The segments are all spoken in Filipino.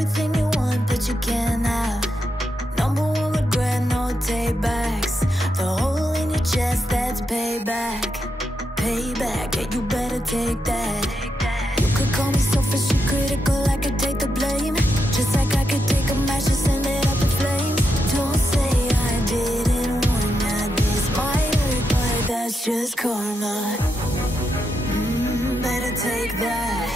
everything you want, but you can't have. Number one regret, no taybacks. The hole in your chest, that's payback. Payback, yeah, you better take that. You could call me selfish and critical, I could take the blame. Just like I could take a match and send it up in flames. Don't say I didn't warn ya, this might hurt, but that's just karma. Better take that.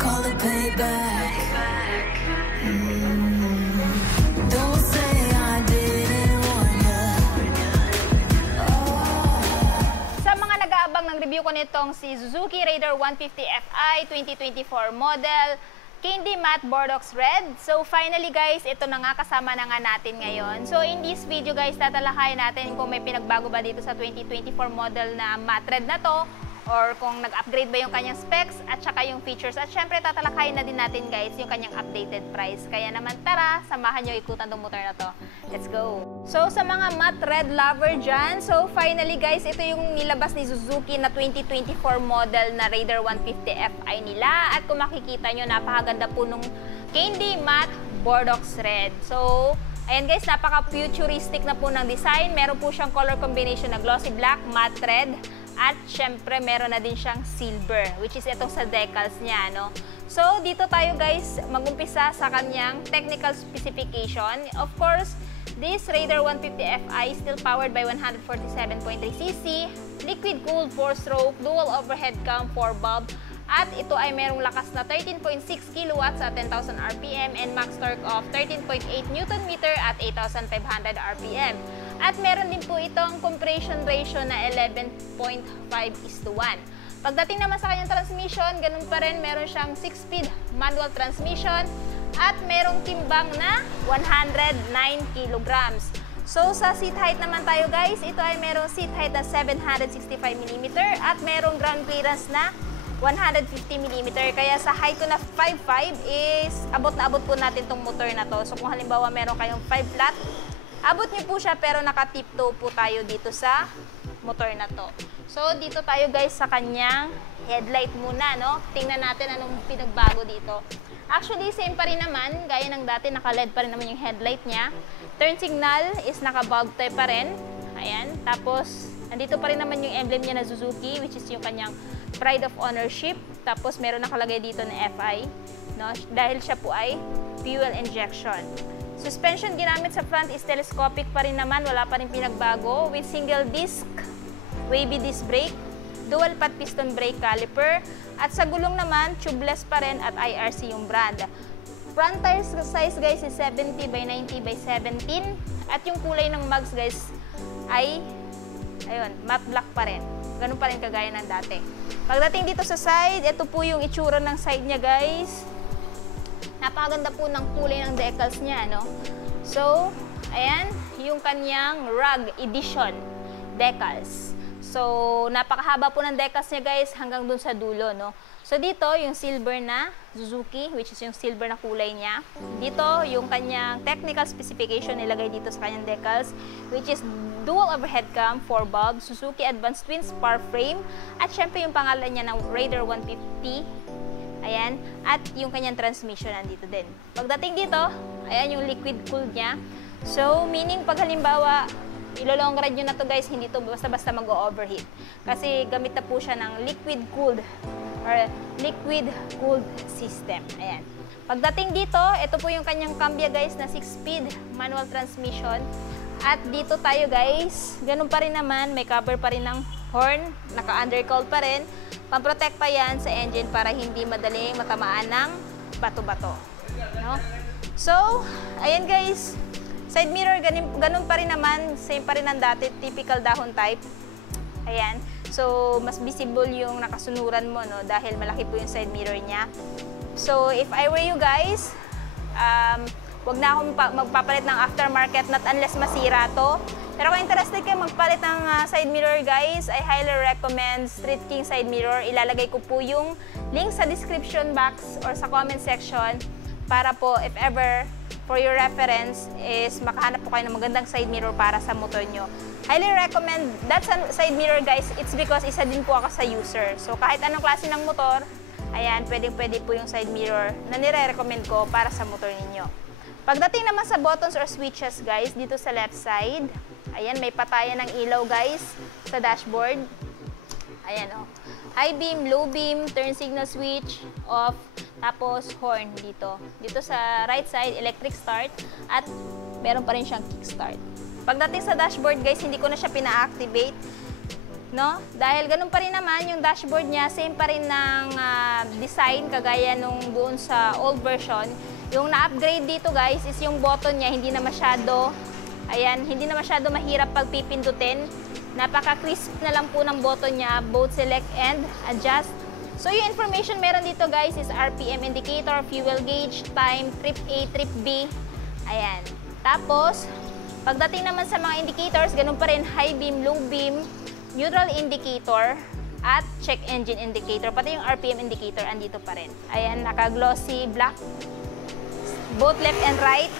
Call it payback. Don't say I didn't warn ya. Sa mga nag-aabang ng review ko nitong si Suzuki Raider 150 Fi 2024 model Candy Matte Bordeaux Red. So finally guys, ito na nga, kasama na nga natin ngayon. So in this video guys, tatalakayin natin kung may pinagbago ba dito sa 2024 model na matte red na to, or kung nag-upgrade ba yung kanyang specs at saka yung features. At syempre tatalakayin na din natin guys yung kanyang updated price. Kaya naman tara, samahan nyo ikutan tong motor na to. Let's go! So sa mga matte red lover dyan, so finally guys, ito yung nilabas ni Suzuki na 2024 model na Raider 150 Fi nila. At kung makikita nyo, napakaganda po nung Candy Matte Bordeaux Red. So ayan guys, napaka-futuristic na po ng design. Meron po siyang color combination na glossy black, matte red, at syempre meron na din siyang silver, which is itong sa decals niya, no? So dito tayo guys mag-umpisa sa kanyang technical specification. Of course, this Raider 150 Fi is still powered by 147.3cc, liquid-cooled 4-stroke, dual overhead cam 4-bulb, at ito ay merong lakas na 13.6 kilowatts at 10,000 RPM and max torque of 13.8 Newton meter at 8,500 RPM. At meron din po itong compression ratio na 11.5:1. Pagdating naman sa kanyang transmission, ganun pa rin, meron siyang 6-speed manual transmission at merong timbang na 109 kilograms. So sa seat height naman tayo guys, ito ay merong seat height na 765mm at merong ground clearance na 150mm. Kaya sa height ko na 5'5" is abot na abot po natin tong motor na to. So kung halimbawa meron kayong 5 flat, abot niyo po siya, pero naka-tiptoe po tayo dito sa motor na to. So dito tayo guys sa kanyang headlight muna, no? Tingnan natin anong pinagbago dito. Actually, same pa rin naman, gaya ng dati, naka-LED pa rin naman yung headlight niya. Turn signal is naka-bulb type pa rin. Ayan, tapos nandito pa rin naman yung emblem niya na Suzuki, which is yung kanyang pride of ownership. Tapos meron nakalagay dito na FI, no? Dahil siya po ay fuel injection. Suspension ginamit sa front is telescopic pa rin naman, wala pa rin pinagbago, with single disc, wavy disc brake, dual pad piston brake caliper, at sa gulong naman, tubeless pa rin at IRC yung brand. Front tire size guys is 70 by 90 by 17, at yung kulay ng mugs guys ay, ayun, matte black pa rin. Ganun pa rin kagaya ng dati. Pagdating dito sa side, ito po yung itsura ng side niya guys. Napakaganda po ng kulay ng decals niya, no? So, ayan, yung kanyang RUG Edition decals. So, napakahaba po ng decals niya guys hanggang dun sa dulo, no? So, dito yung silver na Suzuki, which is yung silver na kulay niya. Dito, yung kanyang technical specification nilagay dito sa kanyang decals, which is dual overhead cam, 4-bulb, Suzuki Advanced Twin Spar Frame, at syempre yung pangalan niya ng Raider 150. Ayan, at yung kanyang transmission nandito din. Pagdating dito, ayan yung liquid cooled niya. So, meaning pag halimbawa, ilo-long ride nyo na to guys, hindi to basta-basta mag-overheat. Kasi gamit na po siya ng liquid cooled or liquid cooled system. Ayan. Pagdating dito, ito po yung kanyang cambia guys na 6-speed manual transmission. At dito tayo guys, ganun pa rin naman, may cover pa rin ng horn, naka-undercowl pa rin. Pamprotect pa yan sa engine para hindi madaling matamaan ng bato-bato. No? So, ayan guys, side mirror, ganun pa rin naman, same pa rin ang dati, typical dahon type. Ayan. So, mas visible yung nakasunuran mo, no? Dahil malaki po yung side mirror niya. So, if I were you guys, wag na akong magpapalit ng aftermarket not unless masira to. Pero kung interested kayo magpalit ng side mirror guys, I highly recommend Street King side mirror. Ilalagay ko po yung link sa description box or sa comment section para po if ever for your reference is makahanap po kayo ng magandang side mirror para sa motor nyo. Highly recommend that side mirror guys, it's because isa din po ako sa user. So kahit anong klase ng motor, ayan, pwede po yung side mirror na nire-recommend ko para sa motor ninyo. Pagdating naman sa buttons or switches guys, dito sa left side, ayan, may patayan ng ilaw guys sa dashboard. Ayan o. High beam, low beam, turn signal switch, off, tapos horn dito. Dito sa right side, electric start, at meron pa rin siyang kickstart. Pagdating sa dashboard guys, hindi ko na siya pina-activate, no? Dahil ganun pa rin naman yung dashboard niya, same pa rin ng design kagaya nung doon sa old version. Yung na-upgrade dito guys is yung button niya, hindi na masyado, ayan, hindi na masyado mahirap pag pipindutin. Napaka-crisp na lang po ng button niya, both select and adjust. So yung information meron dito guys is RPM indicator, fuel gauge, time, trip A, trip B. Ayan. Tapos, pagdating naman sa mga indicators, ganun pa rin, high beam, low beam, neutral indicator, at check engine indicator. Pati yung RPM indicator, andito pa rin. Ayan, naka-glossy black, both left and right.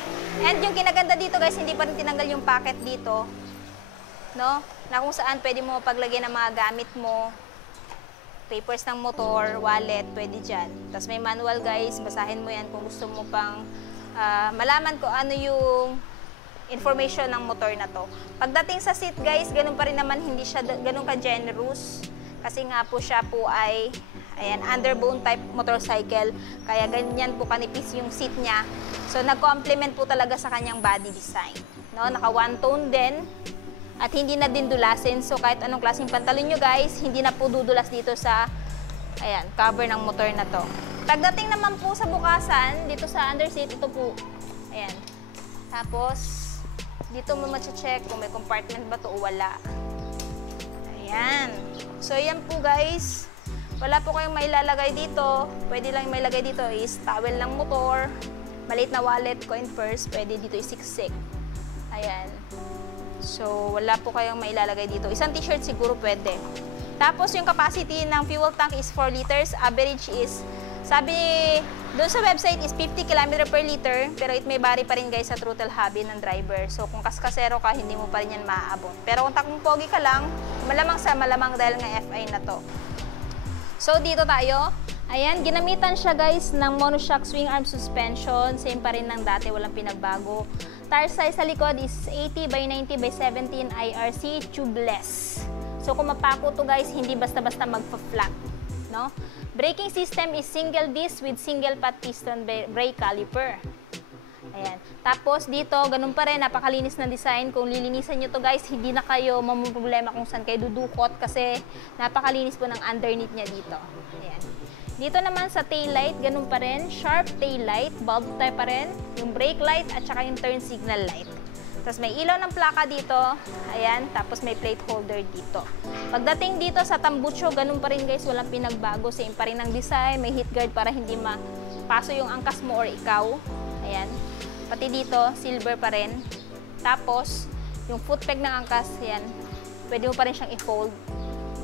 And yung kinaganda dito guys, hindi pa rin tinanggal yung packet dito, no? Na kung saan pwede mo paglagyan ng mga gamit mo, papers ng motor, wallet, pwede dyan. Tapos may manual guys, basahin mo yan kung gusto mo pang malaman ko ano yung information ng motor na to. Pagdating sa seat guys, ganun pa rin naman, hindi siya ganun ka-generous. Kasi nga po siya po ay, ayan, underbone type motorcycle. Kaya ganyan po kanipis yung seat niya. So nag-complement po talaga sa kanyang body design. No? Naka one-tone din. At hindi na din dulasin. So kahit anong klaseng pantalon nyo guys, hindi na po dudulas dito sa, ayan, cover ng motor na to. Pagdating naman po sa bukasan, dito sa underseat, ito po, ayan. Tapos, dito mo ma-check kung may compartment ba to o wala. Ayan. So ayan po guys, wala po kayong mailalagay dito. Pwede lang yung mailagay dito is towel ng motor, maliit na wallet, coin purse, pwede dito isiksik. Ayan. So, wala po kayong mailalagay dito. Isang t-shirt siguro pwede. Tapos, yung capacity ng fuel tank is 4 liters. Average is, sabi doon sa website is 50 km per liter. Pero it may vary pa rin guys sa throttle habit ng driver. So, kung kaskasero ka, hindi mo pa rin yan maaabot. Pero kung takong pogi ka lang, malamang sa malamang dahil nga FI na to. So, dito tayo. Ayan, ginamitan siya guys ng monoshock swing arm suspension. Same pa rin ng dati, walang pinagbago. Tire size sa likod is 80 by 90 by 17 IRC tubeless. So kung mapako to guys, hindi basta-basta magpa-flat, no? Braking system is single disc with single pot piston brake caliper. Ayan. Tapos dito, ganun pa rin, napakalinis ng design. Kung lilinisan nyo to guys, hindi na kayo mamumroblema kung saan kayo dudukot kasi napakalinis po ng underneath niya dito. Ayan. Dito naman sa tail light, ganun pa rin, sharp tail light, bulb type pa rin, yung brake light at saka yung turn signal light. Tapos may ilaw ng plaka dito, ayan, tapos may plate holder dito. Pagdating dito sa tambucho, ganun pa rin guys, walang pinagbago, same pa rin ang design, may heat guard para hindi mapaso yung angkas mo or ikaw. Ayan, pati dito, silver pa rin. Tapos, yung foot peg ng angkas, ayan, pwede mo pa rin siyang i-fold.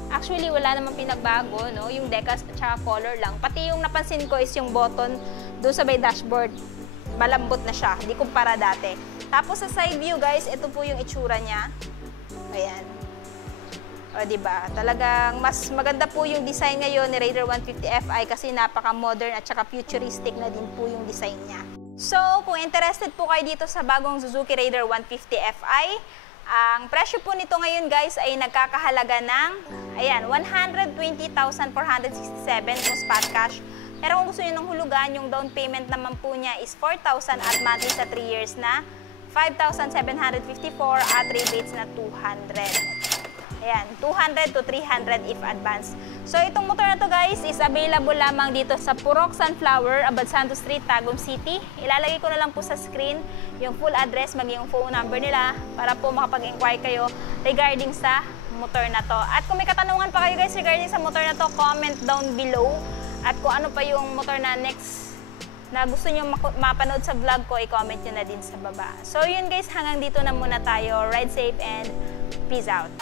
Actually, wala namang pinagbago, no? Yung decals at saka color lang. Pati yung napansin ko is yung button doon sa may dashboard. Malambot na siya, hindi kumpara dati. Tapos sa side view, guys, ito po yung itsura niya. Ayan. O, diba? Talagang mas maganda po yung design ngayon ni Raider 150 Fi kasi napaka-modern at saka futuristic na din po yung design niya. So, kung interested po kayo dito sa bagong Suzuki Raider 150 Fi, ang presyo po nito ngayon guys ay nagkakahalaga ng, ayan, 120,467 kung spot cash. Pero kung gusto nyo ng hulugan, yung down payment naman po niya is 4,000 at monthly sa 3 years na 5,754 at rebates na 200. Ayan, 200 to 300 if advance. So itong motor na to guys is available lamang dito sa Purok Sunflower, Abad Santos Street, Tagum City. Ilalagay ko na lang po sa screen yung full address, maging yung phone number nila para po makapag-inquire kayo regarding sa motor na to. At kung may katanungan pa kayo guys regarding sa motor na to, comment down below. At kung ano pa yung motor na next na gusto nyo mapanood sa vlog ko, i-comment nyo na din sa baba. So yun guys, hanggang dito na muna tayo. Ride safe and peace out!